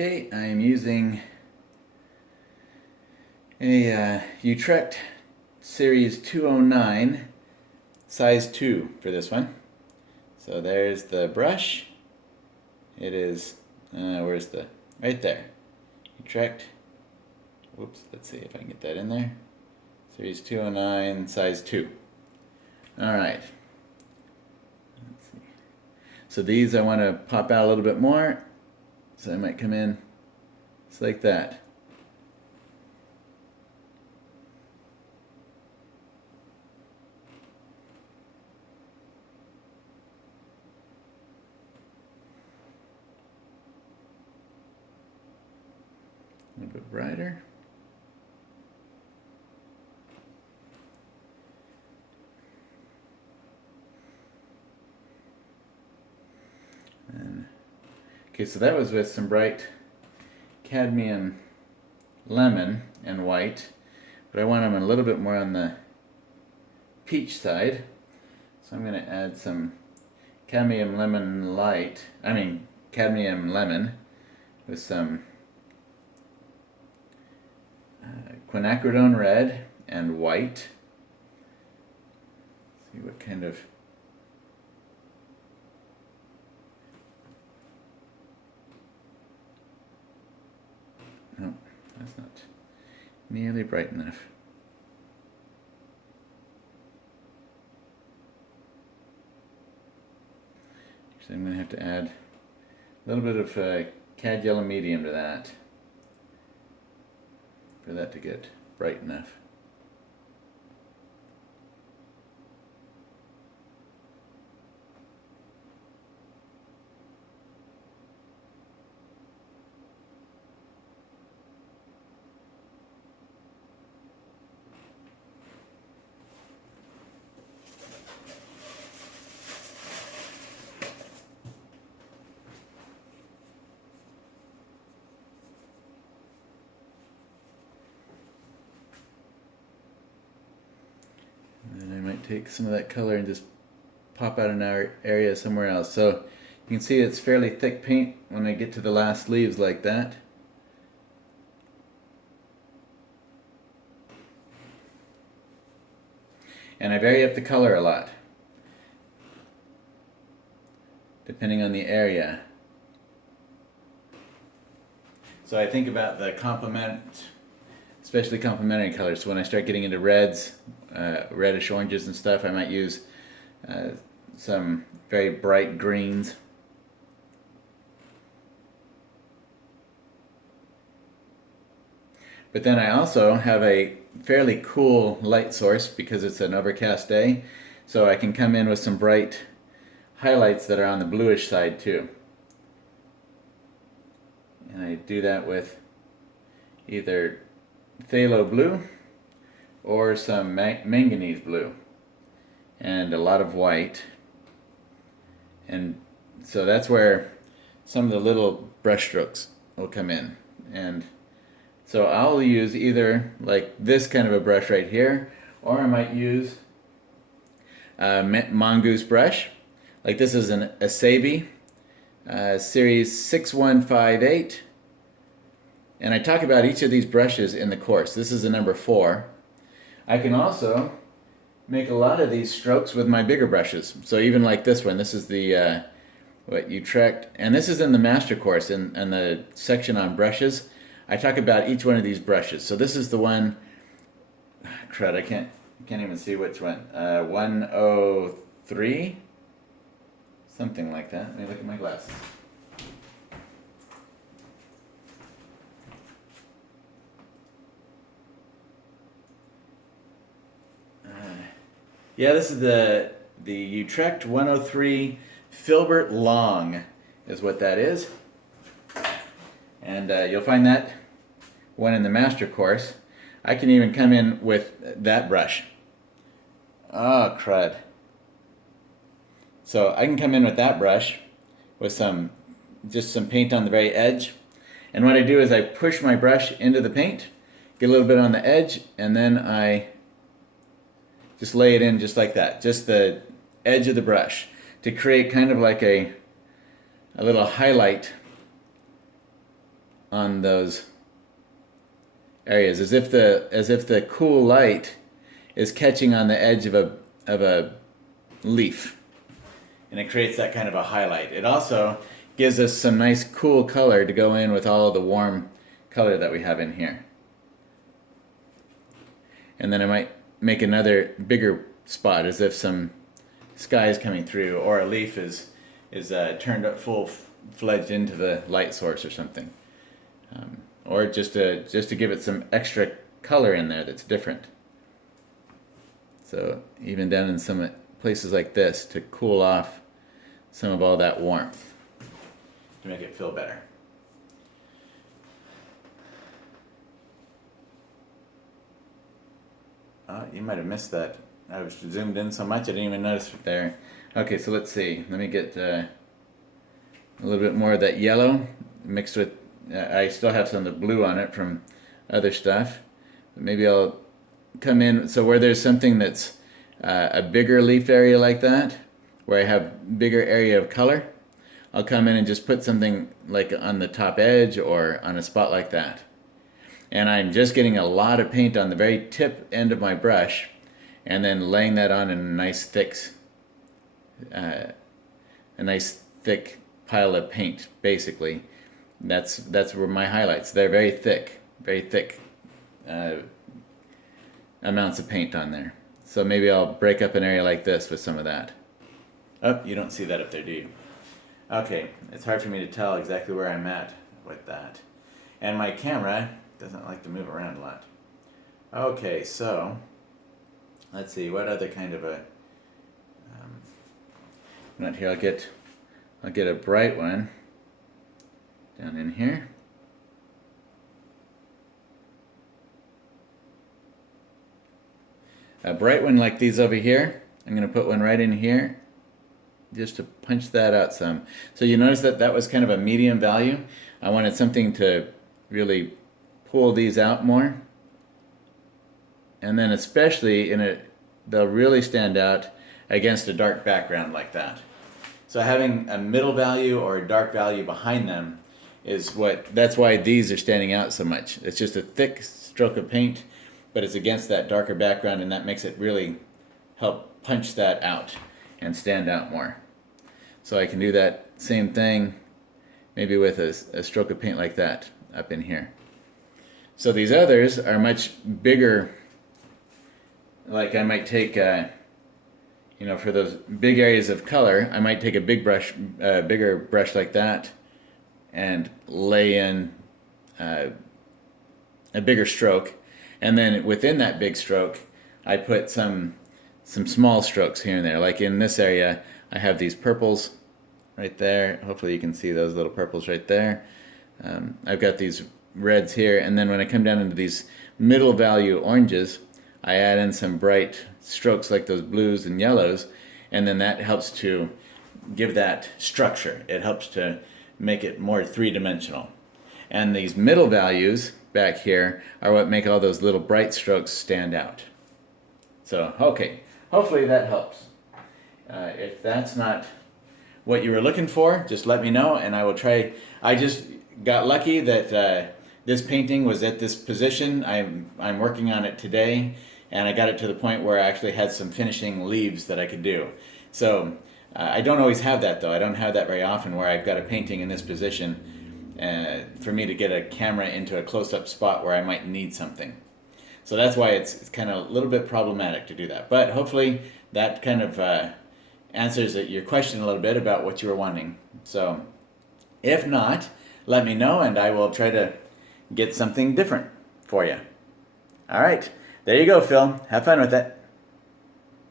Okay, I'm using a Utrecht Series 209 size 2 for this one. So there's the brush. It is, where's the, right there. Utrecht, whoops, let's see if I can get that in there. Series 209 size 2. Alright. Let's see. So these I want to pop out a little bit more. So I might come in just like that. A little bit brighter. Okay, so that was with some bright cadmium lemon and white, but I want them a little bit more on the peach side. So I'm going to add some cadmium lemon with some quinacridone red and white. See what kind of no, that's not nearly bright enough. So I'm going to have to add a little bit of cad yellow medium to that for that to get bright enough. And I might take some of that color and just pop out an area somewhere else. So you can see it's fairly thick paint when I get to the last leaves like that. And I vary up the color a lot, depending on the area. So I think about the especially complementary colors. So when I start getting into reds, reddish oranges and stuff, I might use some very bright greens. But then I also have a fairly cool light source because it's an overcast day, so I can come in with some bright highlights that are on the bluish side too. And I do that with either phthalo blue or some manganese blue and a lot of white. And so that's where some of the little brush strokes will come in. And so I'll use either like this kind of a brush right here, or I might use a mongoose brush. Like this is an Asabi Series 6158. And I talk about each of these brushes in the course. This is the number 4. I can also make a lot of these strokes with my bigger brushes. So even like this one, this is the Utrecht, and this is in the master course in the section on brushes. I talk about each one of these brushes. So this is the one, crud, I can't even see which one. 103? Something like that. Let me look at my glasses. Yeah, this is the Utrecht 103 Filbert Long is what that is. And you'll find that one in the master course. I can even come in with that brush. Oh, crud. So I can come in with that brush with just some paint on the very edge. And what I do is I push my brush into the paint, get a little bit on the edge, and then I just lay it in just like that, just the edge of the brush, to create kind of like a little highlight on those areas, as if the cool light is catching on the edge of a leaf, and it creates that kind of a highlight. It also gives us some nice cool color to go in with all the warm color that we have in here. And then I might make another bigger spot, as if some sky is coming through, or a leaf is turned up full-fledged into the light source or something, or just to give it some extra color in there that's different. So even down in some places like this, to cool off some of all that warmth, to make it feel better. You might have missed that. I was zoomed in so much I didn't even notice it there. Okay, so let's see. Let me get a little bit more of that yellow mixed with, I still have some of the blue on it from other stuff. Maybe I'll come in, so where there's something that's a bigger leaf area like that, where I have bigger area of color, I'll come in and just put something like on the top edge or on a spot like that. And I'm just getting a lot of paint on the very tip end of my brush, and then laying that on in a nice thick pile of paint, basically. That's where my highlights. They're very thick amounts of paint on there. So maybe I'll break up an area like this with some of that. Oh, you don't see that up there, do you? Okay, it's hard for me to tell exactly where I'm at with that. And my camera doesn't like to move around a lot. Okay, so let's see, what other kind of a not here, I'll get a bright one down in here. A bright one like these over here. I'm going to put one right in here just to punch that out some. So you notice that that was kind of a medium value. I wanted something to really pull these out more. And then especially they'll really stand out against a dark background like that. So having a middle value or a dark value behind them that's why these are standing out so much. It's just a thick stroke of paint, but it's against that darker background, and that makes it really help punch that out and stand out more. So I can do that same thing maybe with a stroke of paint like that up in here. So these others are much bigger. Like I might take, for those big areas of color, I might take a bigger brush like that, and lay in a bigger stroke, and then within that big stroke, I put some small strokes here and there. Like in this area, I have these purples right there. Hopefully you can see those little purples right there. I've got these reds here, and then when I come down into these middle value oranges, I add in some bright strokes like those blues and yellows, and then that helps to give that structure. It helps to make it more three-dimensional. And these middle values back here are what make all those little bright strokes stand out. So, okay, hopefully that helps. If that's not what you were looking for, just let me know and I will try. I just got lucky that this painting was at this position. I'm working on it today, and I got it to the point where I actually had some finishing leaves that I could do. So I don't always have that, though. I don't have that very often where I've got a painting in this position for me to get a camera into a close-up spot where I might need something. So that's why it's kind of a little bit problematic to do that. But hopefully that kind of answers your question a little bit about what you were wanting. So if not, let me know and I will try to get something different for you. All right, there you go, Phil. Have fun with it.